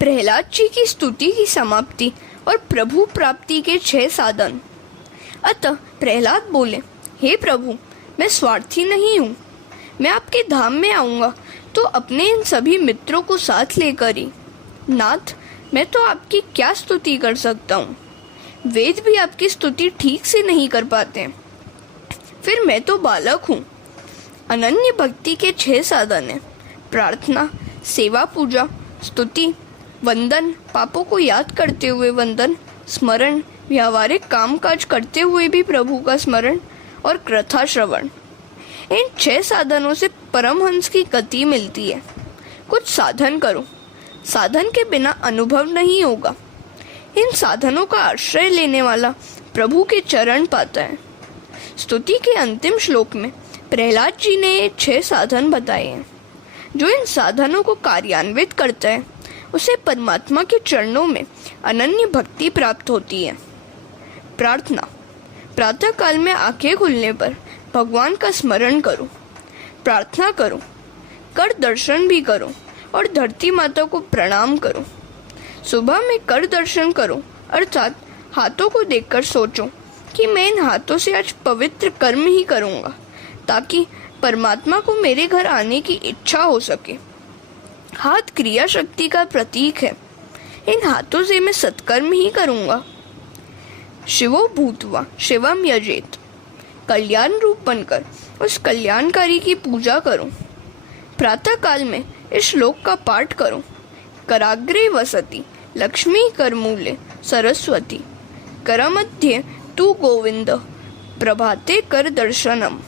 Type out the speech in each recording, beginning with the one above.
प्रहलाद जी की स्तुति की समाप्ति और प्रभु प्राप्ति के 6 साधन। अतः प्रहलाद बोले, हे प्रभु, मैं स्वार्थी नहीं हूँ। मैं आपके धाम में आऊँगा तो अपने इन सभी मित्रों को साथ लेकर ही। नाथ, मैं तो आपकी क्या स्तुति कर सकता हूँ। वेद भी आपकी स्तुति ठीक से नहीं कर पाते। फिर मैं तो बालक हूँ। अनन्य भक्ति के 6 साधन हैं: प्रार्थना, सेवा, पूजा, स्तुति, वंदन, पापों को याद करते हुए वंदन, स्मरण, व्यावहारिक कामकाज करते हुए भी प्रभु का स्मरण, और कथा श्रवण। इन 6 साधनों से परमहंस की गति मिलती है। कुछ साधन करो, साधन के बिना अनुभव नहीं होगा। इन साधनों का आश्रय लेने वाला प्रभु के चरण पाता है। स्तुति के अंतिम श्लोक में प्रहलाद जी ने ये 6 साधन बताए हैं। जो इन साधनों को कार्यान्वित करता है उसे परमात्मा के चरणों में अनन्य भक्ति प्राप्त होती है। प्रार्थना। प्रातः काल में आंखें खुलने पर भगवान का स्मरण करो, प्रार्थना करो, कर दर्शन भी करो और धरती माता को प्रणाम करो। सुबह में कर दर्शन करो, अर्थात हाथों को देखकर सोचो कि मैं इन हाथों से आज पवित्र कर्म ही करूँगा ताकि परमात्मा को मेरे घर आने की इच्छा हो सके। हाथ क्रिया शक्ति का प्रतीक है। इन हाथों से मैं सत्कर्म ही करूँगा। शिवो भूत्वा शिवम यजेत। कल्याण रूप बनकर उस कल्याणकारी की पूजा करो। प्रातः काल में इस श्लोक का पाठ करो। कराग्रे वसति लक्ष्मी करमूले सरस्वती, करमध्ये तू गोविंद, प्रभाते कर दर्शनम।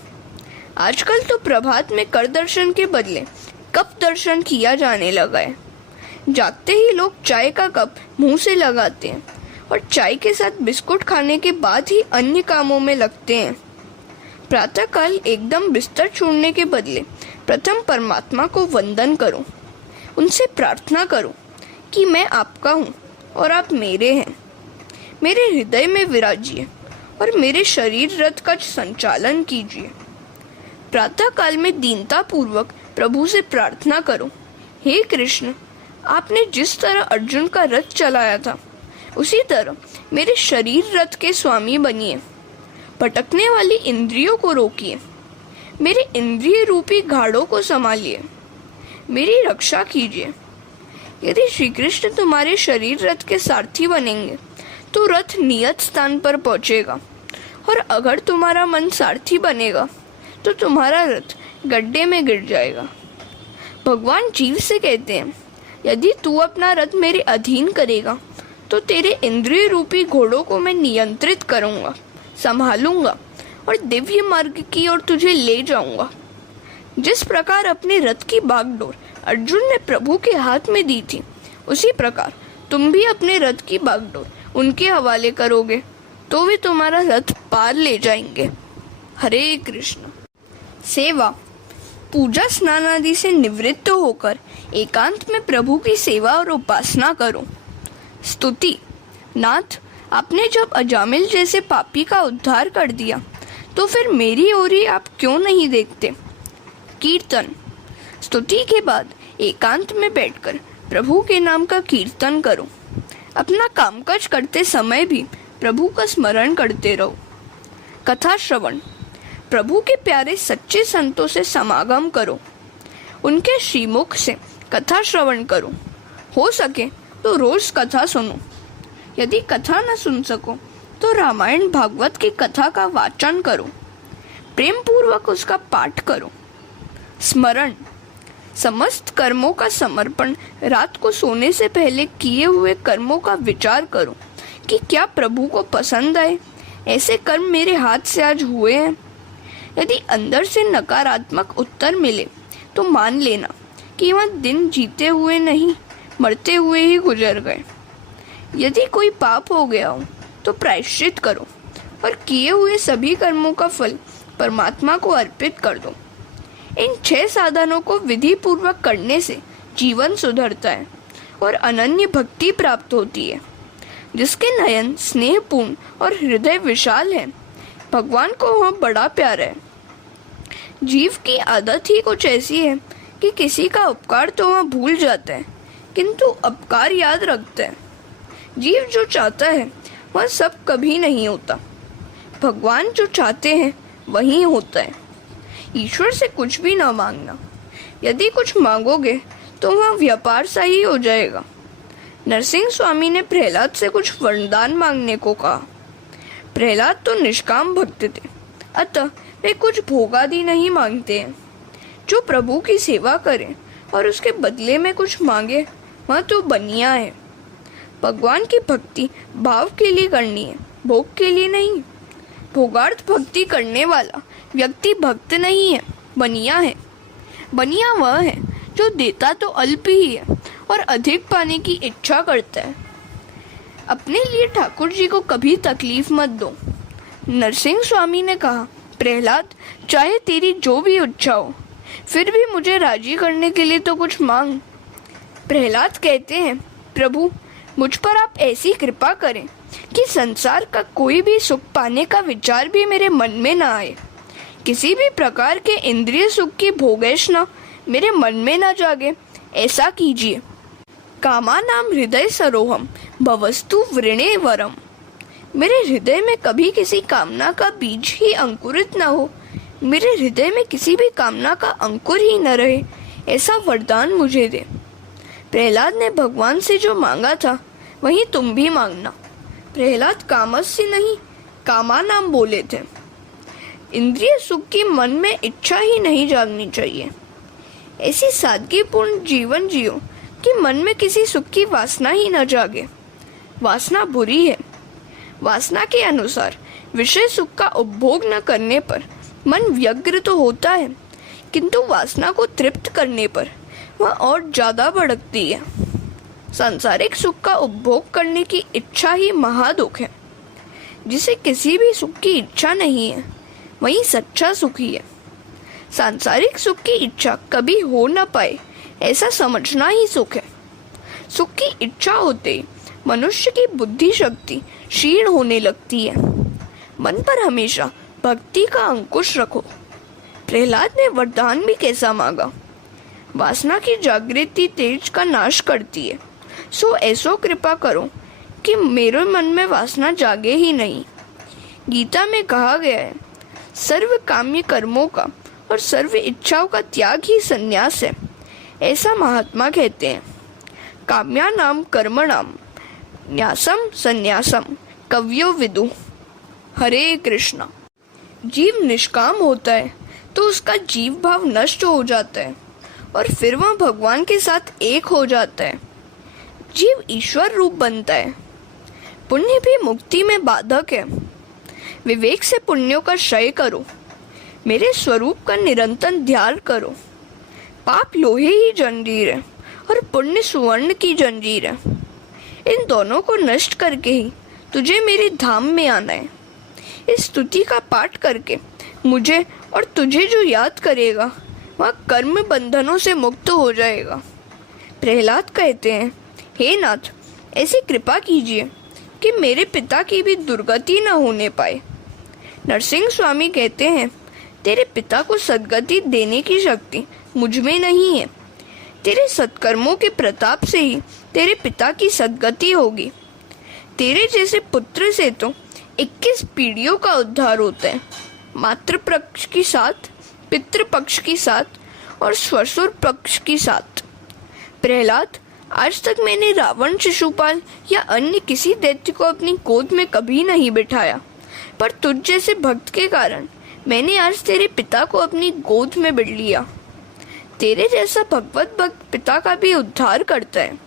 आजकल तो प्रभात में कर दर्शन के बदले कप दर्शन किया जाने लगा है। जागते ही लोग चाय का कप मुंह से लगाते हैं और चाय के साथ बिस्कुट खाने के बाद ही अन्य कामों में लगते हैं। प्रातःकाल एकदम बिस्तर छोड़ने के बदले प्रथम परमात्मा को वंदन करो। उनसे प्रार्थना करो कि मैं आपका हूँ और आप मेरे हैं। मेरे हृदय में विराजिए और मेरे शरीर रथ का संचालन कीजिए। प्रातः काल में दीनता पूर्वक प्रभु से प्रार्थना करो, हे कृष्ण, आपने जिस तरह अर्जुन का रथ चलाया था उसी तरह मेरे शरीर रथ के स्वामी बनिए। भटकने वाली इंद्रियों को रोकिए, मेरे इंद्रिय रूपी घाड़ों को संभालिए, मेरी रक्षा कीजिए। यदि श्री कृष्ण तुम्हारे शरीर रथ के सारथी बनेंगे तो रथ नियत स्थान पर पहुंचेगा, और अगर तुम्हारा मन सारथी बनेगा तो तुम्हारा रथ गड्ढे में गिर जाएगा। भगवान जीव से कहते हैं, यदि तू अपना रथ मेरे अधीन करेगा तो तेरे इंद्रिय रूपी घोड़ों को मैं नियंत्रित करूंगा, संभालूंगा और दिव्य मार्ग की ओर तुझे ले जाऊंगा। जिस प्रकार अपने रथ की बागडोर अर्जुन ने प्रभु के हाथ में दी थी, उसी प्रकार तुम भी अपने रथ की बागडोर उनके हवाले करोगे तो वे तुम्हारा रथ पार ले जाएंगे। हरे कृष्ण। सेवा। पूजा स्नान आदि से निवृत्त होकर एकांत में प्रभु की सेवा और उपासना करो। स्तुति। नाथ, आपने जब अजामिल जैसे पापी का उद्धार कर दिया तो फिर मेरी ओर ही आप क्यों नहीं देखते। कीर्तन। स्तुति के बाद एकांत में बैठकर प्रभु के नाम का कीर्तन करो। अपना कामकाज करते समय भी प्रभु का स्मरण करते रहो। कथा श्रवण। प्रभु के प्यारे सच्चे संतों से समागम करो। उनके श्रीमुख से कथा श्रवण करो। हो सके तो रोज कथा सुनो। यदि कथा न सुन सको तो रामायण भागवत की कथा का वाचन करो। प्रेम पूर्वक उसका पाठ करो। स्मरण। समस्त कर्मों का समर्पण। रात को सोने से पहले किए हुए कर्मों का विचार करो कि क्या प्रभु को पसंद आए। ऐसे कर्म मेरे हाथ से आज हुए हैं। यदि अंदर से नकारात्मक उत्तर मिले तो मान लेना कि वह दिन जीते हुए नहीं, मरते हुए ही गुजर गए। यदि कोई पाप हो गया हो तो प्रायश्चित करो और किए हुए सभी कर्मों का फल परमात्मा को अर्पित कर दो। इन 6 साधनों को विधि पूर्वक करने से जीवन सुधरता है और अनन्य भक्ति प्राप्त होती है। जिसके नयन स्नेहपूर्ण और हृदय विशाल है, भगवान को वह बड़ा प्यारा है। जीव की आदत ही कुछ ऐसी है कि किसी का उपकार तो वह भूल जाता है, किंतु अपकार याद रखते हैं। जीव जो चाहता है वह सब कभी नहीं होता। भगवान जो चाहते हैं वही होता है। ईश्वर से कुछ भी ना मांगना। यदि कुछ मांगोगे तो वह व्यापार सा ही हो जाएगा। नरसिंह स्वामी ने प्रहलाद से कुछ वरदान मांगने को कहा। प्रहलाद तो निष्काम भक्त थे, अतः वे कुछ भोगादि नहीं मांगते हैं। जो प्रभु की सेवा करे और उसके बदले में कुछ मांगे वह तो बनिया है। भगवान की भक्ति भाव के लिए करनी है, भोग के लिए नहीं। भोगार्थ भक्ति करने वाला व्यक्ति भक्त नहीं है, बनिया है। बनिया वह है जो देता तो अल्प ही है और अधिक पाने की इच्छा करता है। अपने लिए ठाकुर जी को कभी तकलीफ मत दो। नरसिंह स्वामी ने कहा, प्रहलाद, चाहे तेरी जो भी इच्छा हो, फिर भी मुझे राजी करने के लिए तो कुछ मांग। प्रहलाद कहते हैं, प्रभु, मुझ पर आप ऐसी कृपा करें कि संसार का कोई भी सुख पाने का विचार भी मेरे मन में ना आए। किसी भी प्रकार के इंद्रिय सुख की भोगेशना मेरे मन में ना जागे, ऐसा कीजिए। कामानाम हृदय सरोहम भवस्तु वृणे वरम। मेरे हृदय में कभी किसी कामना का बीज ही अंकुरित न हो, मेरे हृदय में किसी भी कामना का अंकुर ही न रहे, ऐसा वरदान मुझे दे। प्रहलाद ने भगवान से जो मांगा था वही तुम भी मांगना। प्रहलाद कामस्य नहीं कामानाम बोले थे। इंद्रिय सुख की मन में इच्छा ही नहीं जागनी चाहिए। ऐसी सादगीपूर्ण जीवन जियो कि मन में किसी सुख की वासना ही न जागे। वासना बुरी है। वासना के अनुसार विषय सुख का उपभोग न करने पर मन व्यग्र तो होता है, किंतु वासना को तृप्त करने पर वह और ज्यादा भड़कती है। सांसारिक सुख का उपभोग करने की इच्छा ही महादुख है। जिसे किसी भी सुख की इच्छा नहीं है वही सच्चा सुखी है। सांसारिक सुख की इच्छा कभी हो न पाए ऐसा समझना ही सुख है। सुख की इच्छा होते ही मनुष्य की बुद्धि शक्ति क्षीण होने लगती है। मन पर हमेशा भक्ति का अंकुश रखो। प्रहलाद ने वरदान भी कैसा मांगा, वासना की जागृति तेज का नाश करती है, सो ऐसो कृपा करो कि मेरे मन में वासना जागे ही नहीं। गीता में कहा गया है, सर्व काम्य कर्मों का और सर्व इच्छाओं का त्याग ही संन्यास है, ऐसा महात्मा कहते हैं। काम्यानाम कर्मणाम न्यासम संन्यासम कव्यो विदु। हरे कृष्णा। जीव निष्काम होता है तो उसका जीव भाव नष्ट हो जाता है और फिर वह भगवान के साथ एक हो जाता है। जीव ईश्वर रूप बनता है। पुण्य भी मुक्ति में बाधक है। विवेक से पुण्यों का क्षय करो, मेरे स्वरूप का निरंतर ध्यान करो। पाप लोहे ही जंजीर है और पुण्य सुवर्ण की जंजीर है। इन दोनों को नष्ट करके ही तुझे मेरे धाम में आना है। इस स्तुति का पाठ करके मुझे और तुझे जो याद करेगा वह कर्म बंधनों से मुक्त हो जाएगा। प्रहलाद कहते हैं, हे नाथ, ऐसी कृपा कीजिए कि मेरे पिता की भी दुर्गति न होने पाए। नरसिंह स्वामी कहते हैं, तेरे पिता को सद्गति देने की शक्ति मुझ में नहीं है। तेरे सत्कर्मों के प्रताप से ही तेरे पिता की सद्गति होगी। तेरे जैसे पुत्र से तो 21 पीढ़ियों का उद्धार होता है, मातृ पक्ष की 7, पितृ पक्ष की 7 और ससुर पक्ष की 7। प्रहलाद, आज तक मैंने रावण, शिशुपाल या अन्य किसी दैत्य को अपनी गोद में कभी नहीं बिठाया, पर तुझ जैसे भक्त के कारण मैंने आज तेरे पिता को अपनी गोद में बिठ लिया। तेरे जैसा भगवत भक्त पिता का भी उद्धार करता है,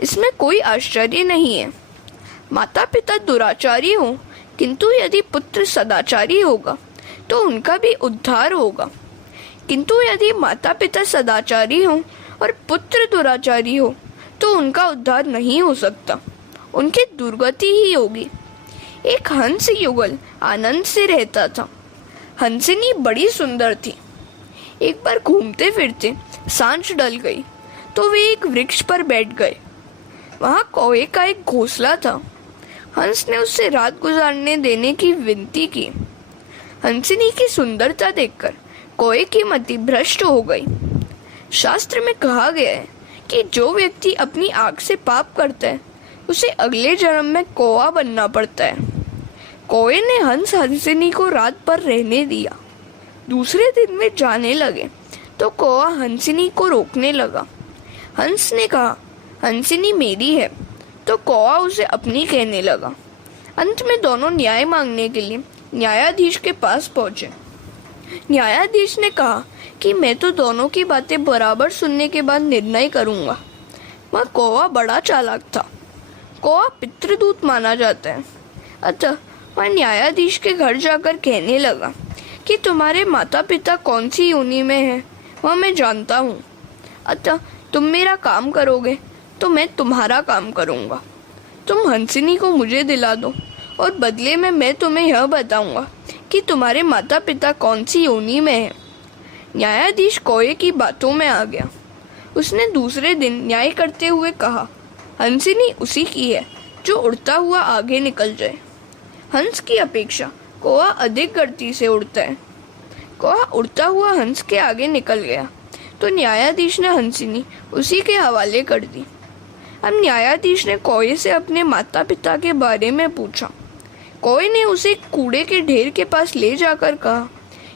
इसमें कोई आश्चर्य नहीं है। माता पिता दुराचारी हो, किंतु यदि पुत्र सदाचारी होगा तो उनका भी उद्धार होगा। किंतु यदि माता पिता सदाचारी हो और पुत्र दुराचारी हो तो उनका उद्धार नहीं हो सकता, उनकी दुर्गति ही होगी। एक हंस युगल आनंद से रहता था। हंसिनी बड़ी सुंदर थी। एक बार घूमते फिरते सांझ ढल गई तो वे एक वृक्ष पर बैठ गए। वहां कौवे का एक घोंसला था। हंस ने उससे रात गुजारने देने की विनती की। हंसिनी की सुंदरता देखकर कौवे की मति भ्रष्ट हो गई। शास्त्र में कहा गया है कि जो व्यक्ति अपनी आँख से पाप करता है उसे अगले जन्म में कौवा बनना पड़ता है। कौवे ने हंस हंसिनी को रात भर रहने दिया। दूसरे दिन वे जाने लगे तो कौवा हंसिनी को रोकने लगा। हंस ने कहा, हंसिनी मेरी है, तो कौवा उसे अपनी कहने लगा। अंत में दोनों न्याय मांगने के लिए न्यायाधीश के पास पहुंचे। न्यायाधीश ने कहा कि मैं तो दोनों की बातें बराबर सुनने के बाद निर्णय करूंगा। वह कौवा बड़ा चालाक था। कौवा पितृदूत माना जाता है। अतः वह न्यायाधीश के घर जाकर कहने लगा कि तुम्हारे माता पिता कौन सी योनि में है वह मैं जानता हूँ। अतः तुम मेरा काम करोगे तो मैं तुम्हारा काम करूँगा। तुम हंसिनी को मुझे दिला दो और बदले में मैं तुम्हें यह बताऊंगा कि तुम्हारे माता पिता कौन सी योनि में है। न्यायाधीश कौवे की बातों में आ गया। उसने दूसरे दिन न्याय करते हुए कहा, हंसिनी उसी की है जो उड़ता हुआ आगे निकल जाए। हंस की अपेक्षा कौवा अधिक गति से उड़ता है। कौवा उड़ता हुआ हंस के आगे निकल गया तो न्यायाधीश ने हंसिनी उसी के हवाले कर दी। अब न्यायाधीश ने कौवे से अपने माता पिता के बारे में पूछा। कौवे ने उसे कूड़े के ढेर के पास ले जाकर कहा,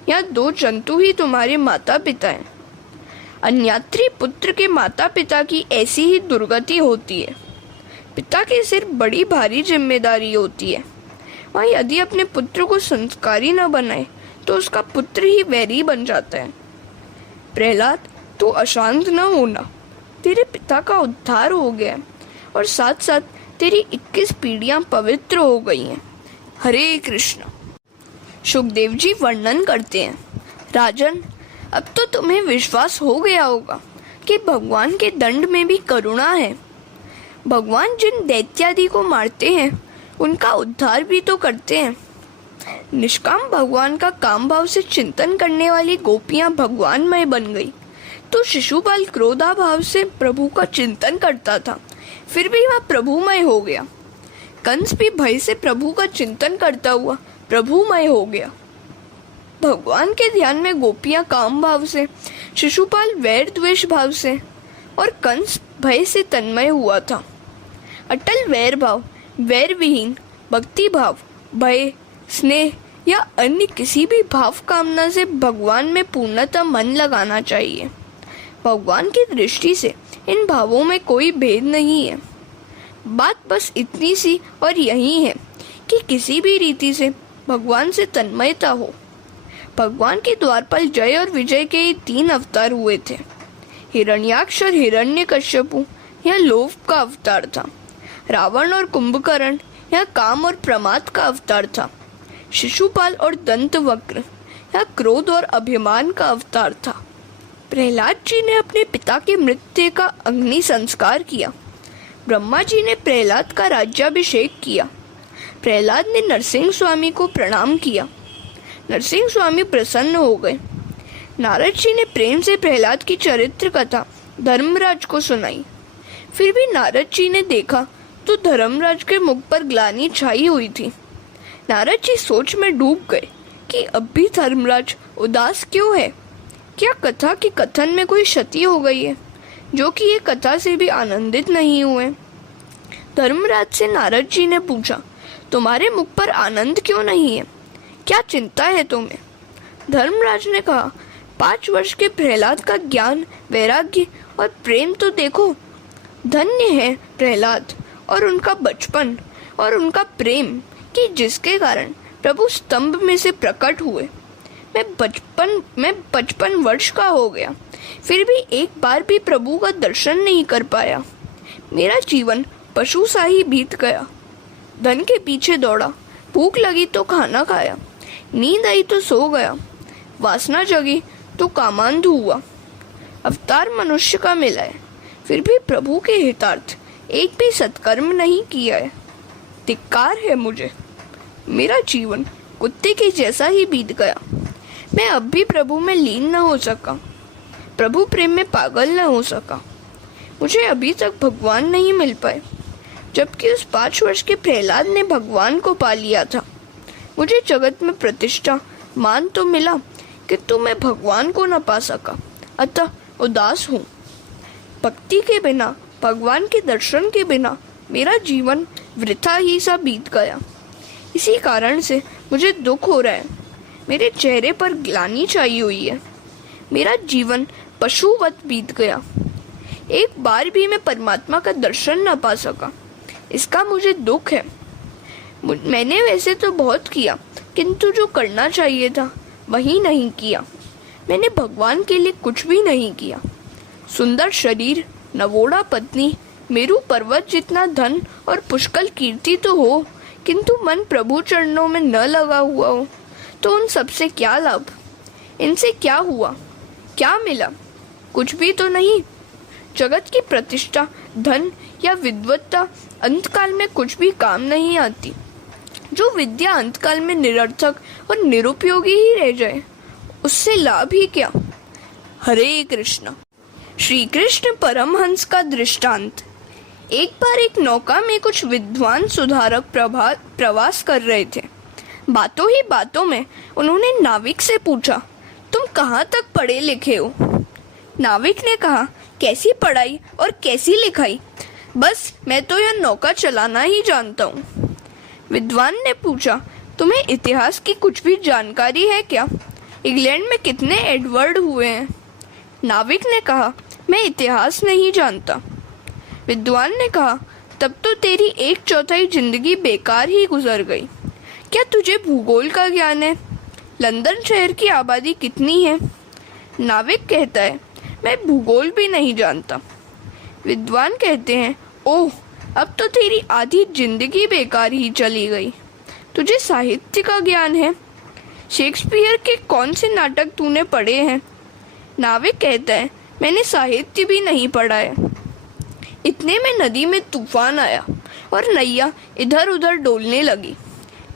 यहाँ 2 जंतु ही तुम्हारे माता पिता हैं। अन्यात्री पुत्र के माता पिता की ऐसी ही दुर्गति होती है। पिता के सिर बड़ी भारी जिम्मेदारी होती है। वह यदि अपने पुत्र को संस्कारी न बनाए तो उसका पुत्र ही वैरी बन जाता है। प्रहलाद, तू अशांत न होना। तेरे पिता का उद्धार हो गया और साथ साथ तेरी 21 पीढ़ियां पवित्र हो गई हैं। हरे कृष्ण। सुखदेव जी वर्णन करते हैं, राजन, अब तो तुम्हें विश्वास हो गया होगा कि भगवान के दंड में भी करुणा है। भगवान जिन दैत्यादि को मारते हैं उनका उद्धार भी तो करते हैं। निष्काम भगवान का काम भाव से चिंतन करने वाली गोपियां भगवानमय बन गई तो शिशुपाल क्रोधाभाव से प्रभु का चिंतन करता था, फिर भी वह प्रभुमय हो गया। कंस भी भय से प्रभु का चिंतन करता हुआ प्रभुमय हो गया। भगवान के ध्यान में गोपियां काम भाव से, शिशुपाल वैर द्वेष भाव से और कंस भय से तन्मय हुआ था। अटल वैर भाव, वैर विहीन भक्ति भाव, भय, स्नेह या अन्य किसी भी भाव कामना से भगवान में पूर्णतः मन लगाना चाहिए। भगवान की दृष्टि से इन भावों में कोई भेद नहीं है। बात बस इतनी सी और यही है कि किसी भी रीति से भगवान से तन्मयता हो। भगवान के द्वारपाल जय और विजय के ये 3 अवतार हुए थे। हिरण्याक्ष और हिरण्यकश्यपु यह लोभ का अवतार था। रावण और कुंभकर्ण यह काम और प्रमाद का अवतार था। शिशुपाल और दंतवक्र यह क्रोध और अभिमान का अवतार था। प्रहलाद जी ने अपने पिता के मृत्यु का अग्नि संस्कार किया। ब्रह्मा जी ने प्रहलाद का राज्याभिषेक किया। प्रहलाद ने नरसिंह स्वामी को प्रणाम किया। नरसिंह स्वामी प्रसन्न हो गए। नारद जी ने प्रेम से प्रहलाद की चरित्र कथा धर्मराज को सुनाई। फिर भी नारद जी ने देखा तो धर्मराज के मुख पर ग्लानि छाई हुई थी। नारद जी सोच में डूब गए कि अब भी धर्मराज उदास क्यों है। क्या कथा की कथन में कोई क्षति हो गई है, जो कि ये कथा से भी आनंदित नहीं हुए। धर्मराज से नारद जी ने पूछा, तुम्हारे मुख पर आनंद क्यों नहीं है, क्या चिंता है तुम्हें? धर्मराज ने कहा, 5 वर्ष के प्रहलाद का ज्ञान, वैराग्य और प्रेम तो देखो। धन्य है प्रहलाद और उनका बचपन और उनका प्रेम कि जिसके कारण प्रभु स्तंभ में से प्रकट हुए। मैं 55 वर्ष का हो गया, फिर भी एक बार भी प्रभु का दर्शन नहीं कर पाया। मेरा जीवन पशु सा ही बीत गया। धन के पीछे दौड़ा, भूख लगी तो खाना खाया, नींद आई तो सो गया, वासना जगी तो कामांध हुआ। अवतार मनुष्य का मिला है, फिर भी प्रभु के हितार्थ एक भी सत्कर्म नहीं किया है। धिक्कार है मुझे। मेरा जीवन कुत्ते के जैसा ही बीत गया। मैं अब भी प्रभु में लीन न हो सका, प्रभु प्रेम में पागल न हो सका। मुझे अभी तक भगवान नहीं मिल पाए, जबकि उस 5 वर्ष के प्रहलाद ने भगवान को पा लिया था। मुझे जगत में प्रतिष्ठा, मान तो मिला, किंतु मैं भगवान को न पा सका, अतः उदास हूँ। भक्ति के बिना, भगवान के दर्शन के बिना मेरा जीवन वृथा ही सा बीत गया। इसी कारण से मुझे दुख हो रहा है। मेरे चेहरे पर ग्लानि छाई हुई है। मेरा जीवन पशुवत बीत गया। एक बार भी मैं परमात्मा का दर्शन न पा सका। इसका मुझे दुख है। मैंने वैसे तो बहुत किया, किंतु जो करना चाहिए था वही नहीं किया। मैंने भगवान के लिए कुछ भी नहीं किया। सुंदर शरीर, नवोड़ा पत्नी, मेरू पर्वत जितना धन और पुष्कल कीर्ति तो हो, किंतु मन प्रभु चरणों में न लगा हुआ हो तो उन सबसे क्या लाभ? इनसे क्या हुआ? क्या मिला? कुछ भी तो नहीं। जगत की प्रतिष्ठा, धन या विद्वत्ता अंतकाल में कुछ भी काम नहीं आती। जो विद्या अंतकाल में निरर्थक और निरुपयोगी ही रह जाए, उससे लाभ ही क्या? हरे कृष्ण। श्री कृष्ण परमहंस का दृष्टांत। एक बार एक नौका में कुछ विद्वान सुधारक प्रवास कर रहे थे। बातों ही बातों में उन्होंने नाविक से पूछा, तुम कहाँ तक पढ़े लिखे हो? नाविक ने कहा, कैसी पढ़ाई और कैसी लिखाई, बस मैं तो यह नौका चलाना ही जानता हूँ। विद्वान ने पूछा, तुम्हें इतिहास की कुछ भी जानकारी है क्या? इंग्लैंड में कितने एडवर्ड हुए हैं? नाविक ने कहा, मैं इतिहास नहीं जानता। विद्वान ने कहा, तब तो तेरी 1/4 जिंदगी बेकार ही गुजर गई। क्या तुझे भूगोल का ज्ञान है? लंदन शहर की आबादी कितनी है? नाविक कहता है, मैं भूगोल भी नहीं जानता। विद्वान कहते हैं, ओह, अब तो तेरी आधी जिंदगी बेकार ही चली गई। तुझे साहित्य का ज्ञान है? शेक्सपियर के कौन से नाटक तूने पढ़े हैं? नाविक कहता है, मैंने साहित्य भी नहीं पढ़ा है। इतने में नदी में तूफान आया और नैया इधर उधर डोलने लगी।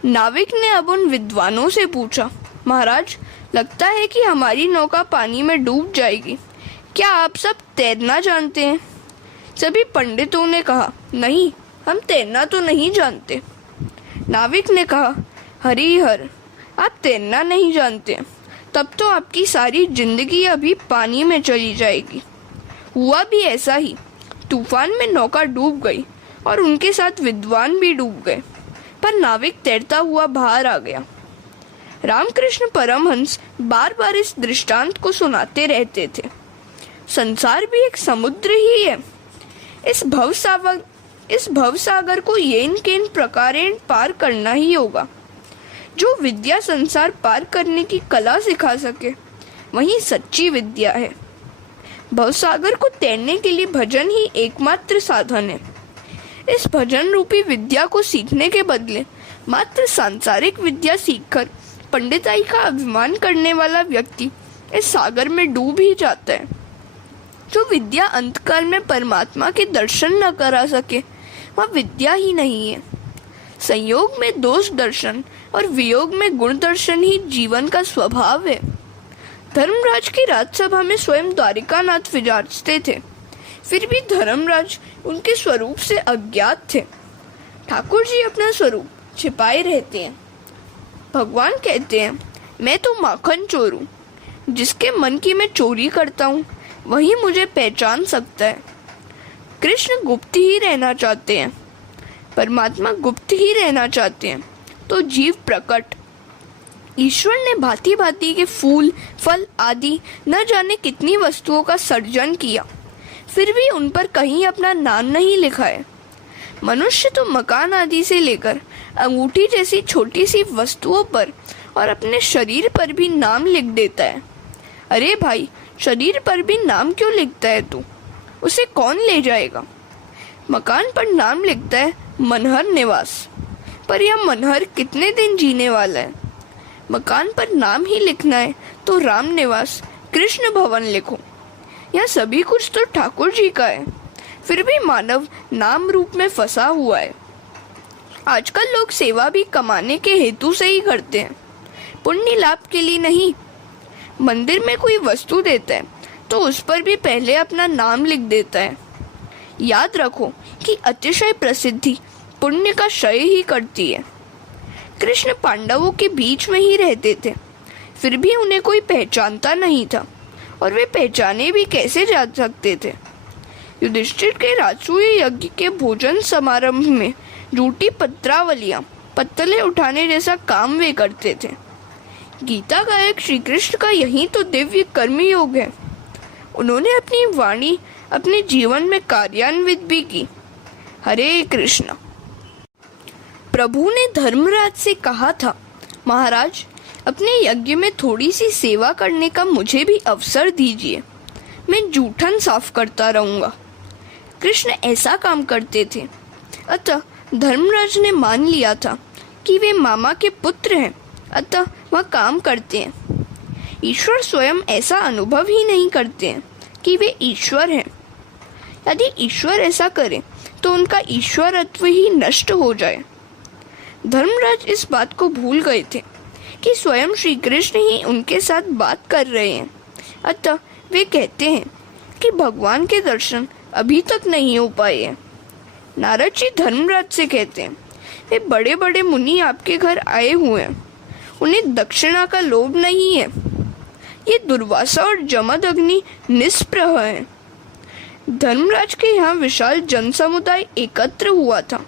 नाविक ने अब उन विद्वानों से पूछा, महाराज, लगता है कि हमारी नौका पानी में डूब जाएगी। क्या आप सब तैरना जानते हैं? सभी पंडितों ने कहा, नहीं, हम तैरना तो नहीं जानते। नाविक ने कहा, हरि हर, आप तैरना नहीं जानते, तब तो आपकी सारी जिंदगी अभी पानी में चली जाएगी। हुआ भी ऐसा ही। तूफान में नौका डूब गई और उनके साथ विद्वान भी डूब गए, पर नाविक तैरता हुआ बाहर आ गया। रामकृष्ण परमहंस बार बार इस दृष्टांत को सुनाते रहते थे। संसार भी एक समुद्र ही है। इस भवसागर को येन केन प्रकारेण पार करना ही होगा। जो विद्या संसार पार करने की कला सिखा सके, वही सच्ची विद्या है। भवसागर को तैरने के लिए भजन ही एकमात्र साधन है। इस भजन रूपी विद्या को सीखने के बदले मात्र सांसारिक विद्या सीखकर पंडिताई का अभिमान करने वाला व्यक्ति इस सागर में डूब ही जाता है। जो विद्या अंतकाल में परमात्मा के दर्शन न करा सके, वह विद्या ही नहीं है। संयोग में दोष दर्शन और वियोग में गुण दर्शन ही जीवन का स्वभाव है। धर्मराज की राजसभा में स्वयं द्वारिकानाथ विराजते थे, फिर भी धर्मराज उनके स्वरूप से अज्ञात थे। ठाकुर जी अपना स्वरूप छिपाए रहते हैं। भगवान कहते हैं, मैं तो माखन चोर हूँ। जिसके मन की मैं चोरी करता हूँ, वही मुझे पहचान सकता है। कृष्ण गुप्त ही रहना चाहते हैं, परमात्मा गुप्त ही रहना चाहते हैं, तो जीव प्रकट। ईश्वर ने भांति भांति के फूल, फल आदि न जाने कितनी वस्तुओं का सर्जन किया, फिर भी उन पर कहीं अपना नाम नहीं लिखा है। मनुष्य तो मकान आदि से लेकर अंगूठी जैसी छोटी सी वस्तुओं पर और अपने शरीर पर भी नाम लिख देता है। अरे भाई, शरीर पर भी नाम क्यों लिखता है तू? उसे कौन ले जाएगा? मकान पर नाम लिखता है मनहर निवास, पर यह मनहर कितने दिन जीने वाला है? मकान पर नाम ही लिखना है तो राम निवास, कृष्ण भवन लिखो। यह सभी कुछ तो ठाकुर जी का है, फिर भी मानव नाम रूप में फंसा हुआ है। आजकल लोग सेवा भी कमाने के हेतु से ही करते हैं, पुण्य लाभ के लिए नहीं। मंदिर में कोई वस्तु देता है तो उस पर भी पहले अपना नाम लिख देता है। याद रखो कि अतिशय प्रसिद्धि पुण्य का क्षय ही करती है। कृष्ण पांडवों के बीच में ही रहते थे, फिर भी उन्हें कोई पहचानता नहीं था, और वे पहचाने भी कैसे जा सकते थे? युधिष्ठिर के राजसूय यज्ञ के भोजन समारंभ में झूठी पत्रावलियां, पत्तले उठाने जैसा काम वे करते थे। गीता गायक श्री कृष्ण का यही तो दिव्य कर्मयोग है। उन्होंने अपनी वाणी अपने जीवन में कार्यान्वित भी की। हरे कृष्ण। प्रभु ने धर्मराज से कहा था, महाराज, अपने यज्ञ में थोड़ी सी सेवा करने का मुझे भी अवसर दीजिए। मैं जूठन साफ करता रहूंगा। कृष्ण ऐसा काम करते थे। अतः धर्मराज ने मान लिया था कि वे मामा के पुत्र हैं, अतः वह काम करते हैं। ईश्वर स्वयं ऐसा अनुभव ही नहीं करते हैं कि वे ईश्वर हैं। यदि ईश्वर ऐसा करे तो उनका ईश्वरत्व ही नष्ट हो जाए। धर्मराज इस बात को भूल गए थे कि स्वयं श्री कृष्ण ही उनके साथ बात कर रहे हैं। अतः वे कहते हैं कि भगवान के दर्शन अभी तक नहीं हो पाए हैं। नारद जी धर्मराज से कहते हैं, वे बड़े बड़े मुनि आपके घर आए हुए हैं, उन्हें दक्षिणा का लोभ नहीं है। ये दुर्वासा और जमदग्नि निष्प्रह हैं। धर्मराज के यहाँ विशाल जन समुदाय एकत्र हुआ था।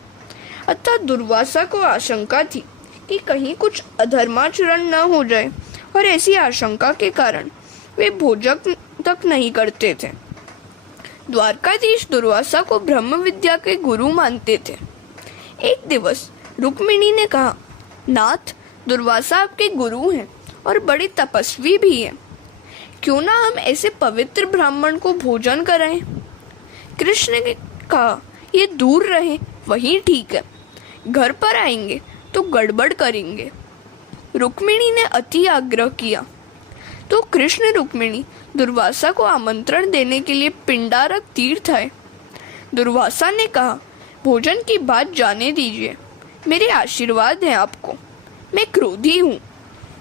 अतः दुर्वासा को आशंका थी कि कहीं कुछ अधर्माचरण न हो जाए, और ऐसी आशंका के कारण वे भोजन तक नहीं करते थे। द्वारकाधीश दुर्वासा को ब्रह्म विद्या के गुरु मानते थे। एक दिवस रुक्मिणी ने कहा, नाथ, दुर्वासा आपके गुरु हैं और बड़े तपस्वी भी हैं। क्यों ना हम ऐसे पवित्र ब्राह्मण को भोजन कराएं? कृष्ण ने कहा, ये दूर रहे वही ठीक है, घर पर आएंगे तो गड़बड़ करेंगे। रुक्मिणी ने अति आग्रह किया तो कृष्ण रुक्मिणी दुर्वासा को आमंत्रण देने के लिए पिंडारक तीर्थ आए। दुर्वासा ने कहा, भोजन की बात जाने दीजिए, मेरे आशीर्वाद हैं आपको। मैं क्रोधी हूँ,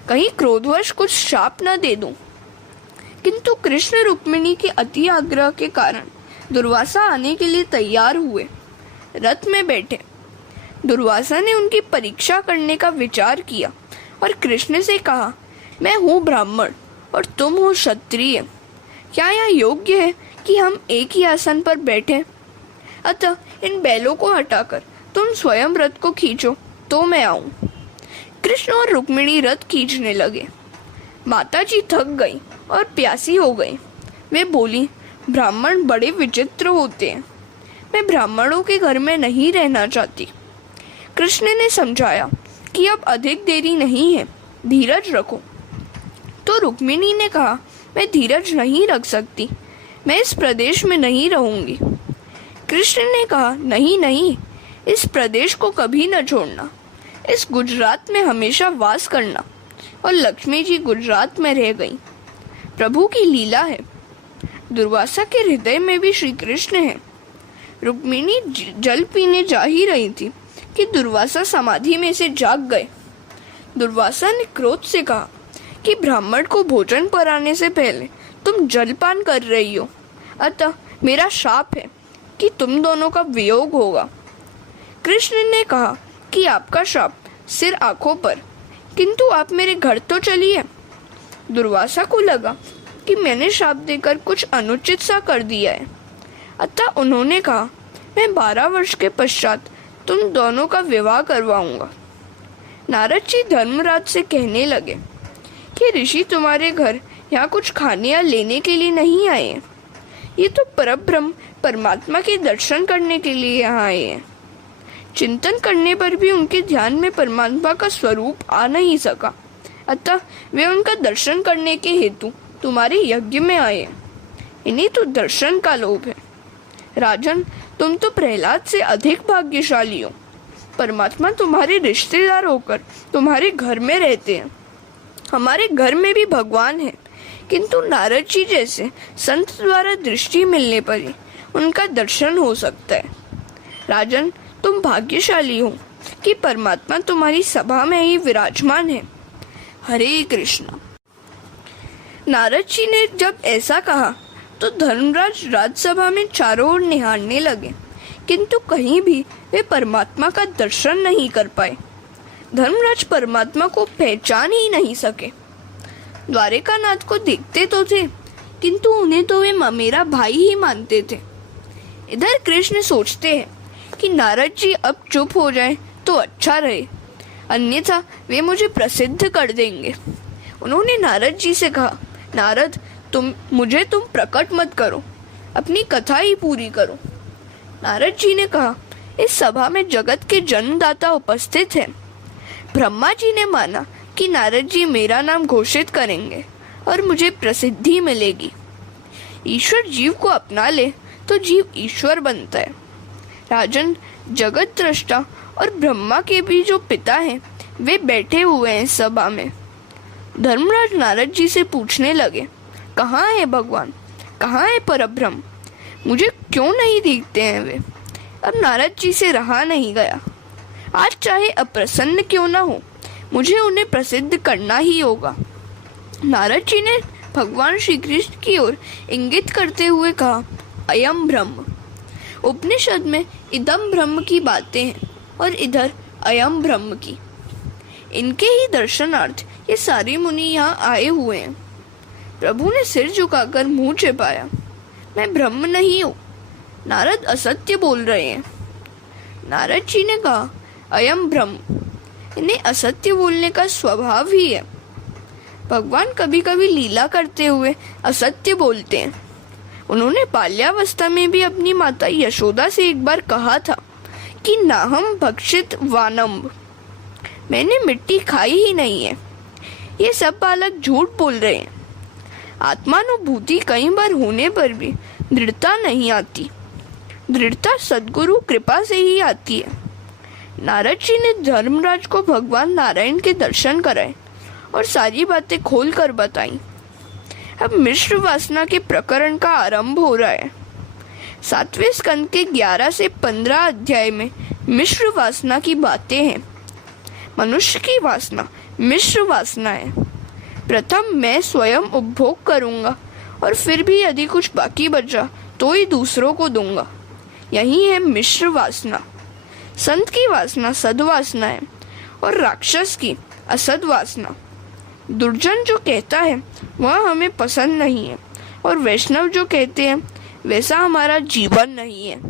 कहीं क्रोधवश कुछ शाप न दे दूं। किंतु कृष्ण रुक्मिणी के अति आग्रह के कारण दुर्वासा आने के लिए तैयार हुए। रथ में बैठे दुर्वासा ने उनकी परीक्षा करने का विचार किया और कृष्ण से कहा, मैं हूँ ब्राह्मण और तुम हो क्षत्रिय। क्या यह योग्य है कि हम एक ही आसन पर बैठें? अतः इन बैलों को हटाकर तुम स्वयं रथ को खींचो तो मैं आऊं। कृष्ण और रुक्मिणी रथ खींचने लगे। माताजी थक गई और प्यासी हो गई। वे बोली, ब्राह्मण बड़े विचित्र होते हैं, मैं ब्राह्मणों के घर में नहीं रहना चाहती। कृष्ण ने समझाया कि अब अधिक देरी नहीं है, धीरज रखो। तो रुक्मिणी ने कहा, मैं धीरज नहीं रख सकती, मैं इस प्रदेश में नहीं रहूंगी। कृष्ण ने कहा, नहीं नहीं, इस प्रदेश को कभी न छोड़ना, इस गुजरात में हमेशा वास करना। और लक्ष्मी जी गुजरात में रह गई। प्रभु की लीला है। दुर्वासा के हृदय में भी श्री कृष्ण है। रुक्मिणी जल पीने जा ही रही थी कि दुर्वासा समाधि में से जाग गए। दुर्वासा ने क्रोध से कहा कि ब्राह्मण को भोजन कराने से पहले तुम जलपान कर रही हो, अतः मेरा शाप है कि तुम दोनों का वियोग होगा। कृष्ण ने कहा कि आपका शाप सिर आंखों पर, किंतु आप मेरे घर तो चलिए। दुर्वासा को लगा कि मैंने शाप देकर कुछ अनुचित सा कर दिया है, अतः उन्होंने कहा, मैं 12 वर्ष के पश्चात तुम दोनों का विवाह करवाऊंगा। नारद जी धर्मराज से कहने लगे कि ऋषि तुम्हारे घर यहाँ कुछ खाने या लेने के लिए नहीं आए हैं, ये तो परब्रह्म परमात्मा के दर्शन करने के लिए यहाँ आए हैं। चिंतन करने पर भी उनके ध्यान में परमात्मा का स्वरूप आ नहीं सका, अतः वे उनका दर्शन करने के हेतु तुम्हारे यज्ञ में आए हैं। इन्हें तो दर्शन का लोभ है। राजन, तुम तो प्रहलाद से अधिक भाग्यशाली हो। परमात्मा तुम्हारे रिश्तेदार होकर तुम्हारे घर में रहते हैं। हमारे घर में भी भगवान है, किंतु नारद जी जैसे संत द्वारा दृष्टि मिलने पर ही उनका दर्शन हो सकता है। राजन, तुम भाग्यशाली हो कि परमात्मा तुम्हारी सभा में ही विराजमान है। हरे कृष्ण। नारद जी ने जब ऐसा कहा तो धर्मराज राजसभा में चारों ओर निहारने लगे, किंतु कहीं भी वे परमात्मा का दर्शन नहीं कर पाए। धर्मराज परमात्मा को पहचान ही नहीं सके। द्वारिकानाथ को देखते तो थे, किंतु उन्हें तो वे मेरा भाई ही मानते थे। इधर कृष्ण सोचते हैं कि नारद जी अब चुप हो जाएं तो अच्छा रहे, अन्यथा वे मुझे प्रसिद्ध कर देंगे। उन्होंने नारद जी से कहा, नारद तुम प्रकट मत करो, अपनी कथा ही पूरी करो। नारद जी ने कहा, इस सभा में जगत के जन्मदाता उपस्थित हैं। ब्रह्मा जी ने माना कि नारद जी मेरा नाम घोषित करेंगे और मुझे प्रसिद्धि मिलेगी। ईश्वर जीव को अपना ले तो जीव ईश्वर बनता है। राजन, जगत दृष्टा और ब्रह्मा के भी जो पिता हैं वे बैठे हुए हैं सभा में। धर्मराज नारद जी से पूछने लगे, कहाँ है भगवान, कहाँ है परब्रह्म, मुझे क्यों नहीं दिखते हैं वे। अब नारद जी से रहा नहीं गया। आज चाहे अप्रसन्न क्यों ना हो, मुझे उन्हें प्रसिद्ध करना ही होगा। नारद जी ने भगवान श्री कृष्ण की ओर इंगित करते हुए कहा, अयम ब्रह्म। उपनिषद में इदम ब्रह्म की बातें हैं और इधर अयम ब्रह्म की। इनके ही दर्शनार्थ ये सारी मुनि यहाँ आए हुए हैं। प्रभु ने सिर झुकाकर मुंह छिपाया, मैं ब्रह्म नहीं हूँ, नारद असत्य बोल रहे हैं। नारद जी ने कहा, अयम ब्रह्म। इन्हें असत्य बोलने का स्वभाव ही है। भगवान कभी कभी लीला करते हुए असत्य बोलते हैं। उन्होंने बाल्यावस्था में भी अपनी माता यशोदा से एक बार कहा था कि नाहम भक्षित वानम्ब, मैंने मिट्टी खाई ही नहीं है। ये सब बालक झूठ बोल रहे हैं। आत्मानुभूति कई बार होने पर भी दृढ़ता नहीं आती। दृढ़ता सद्गुरु कृपा से ही आती है। नारद जी ने धर्मराज को भगवान नारायण के दर्शन कराए और सारी बातें खोल कर बताई। अब मिश्र वासना के प्रकरण का आरंभ हो रहा है। 7वें स्कंद के 11 से 15 अध्याय में मिश्र वासना की बातें हैं। मनुष्य की वासना मिश्र वासना है। प्रथम मैं स्वयं उपभोग करूंगा और फिर भी यदि कुछ बाकी बचा तो ही दूसरों को दूंगा। यही है मिश्र वासना। संत की वासना सद्वासना है और राक्षस की असद वासना। दुर्जन जो कहता है वह हमें पसंद नहीं है और वैष्णव जो कहते हैं वैसा हमारा जीवन नहीं है।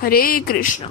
हरे कृष्ण।